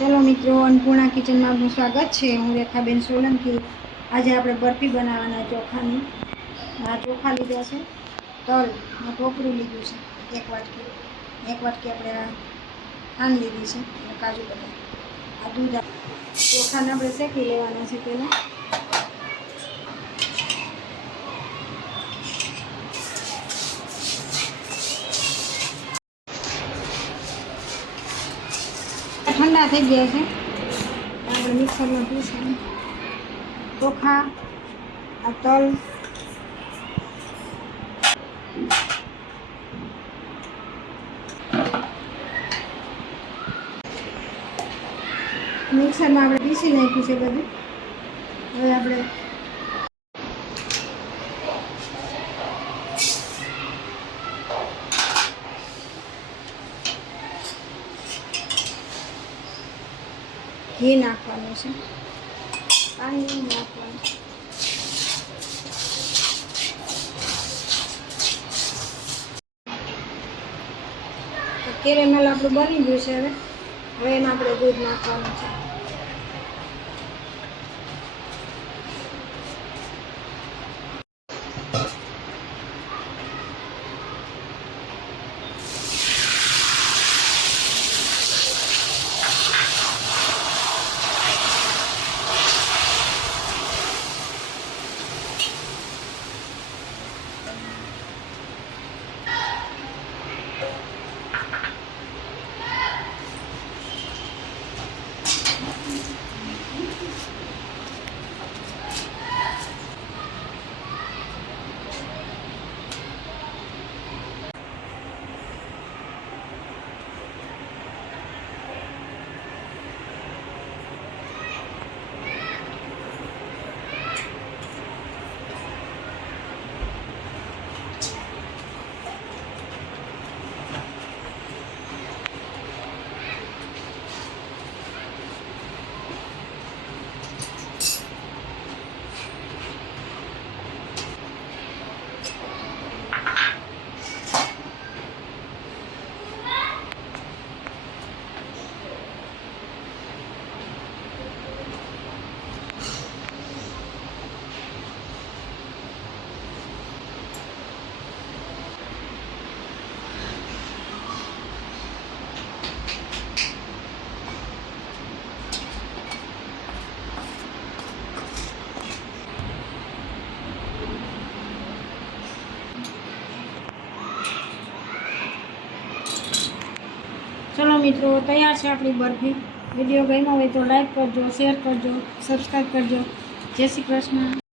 चलो मित्रों, अन्नपूर्णा किचन में आपનું स्वागत है। हूँ रेखाबेन सोलंकी। आज આપણે बर्फी बनाववाना ચોખાની। आ ચોખા लीधा है, तल टोकरू लीधुं है, एक वाटकी આપણે खांड लीधी है, काजू बदाम, आ दूध। ચોખાને આપણે શેકી લેવાના છે પહેલાં। ठंडा थई गया है, આપણે મિક્સરમાં પીસવાનું। ચોખા, આ તલ, મિક્સરમાં આપણે પીસી નાખ્યું છે બધું। હવે આપણે ઘી નાખવાનું છે, પાણી નાખવાનું। કેરેમલ આપણું બની ગયું છે। હવે એમાં આપણે દૂધ નાખવાનું છે। चलो मित्रों, तैयार है अपनी बर्फी। वीडियो गम्यो हो तो लाइक करजो, शेर करजो, सब्सक्राइब करजो। जय श्री कृष्ण।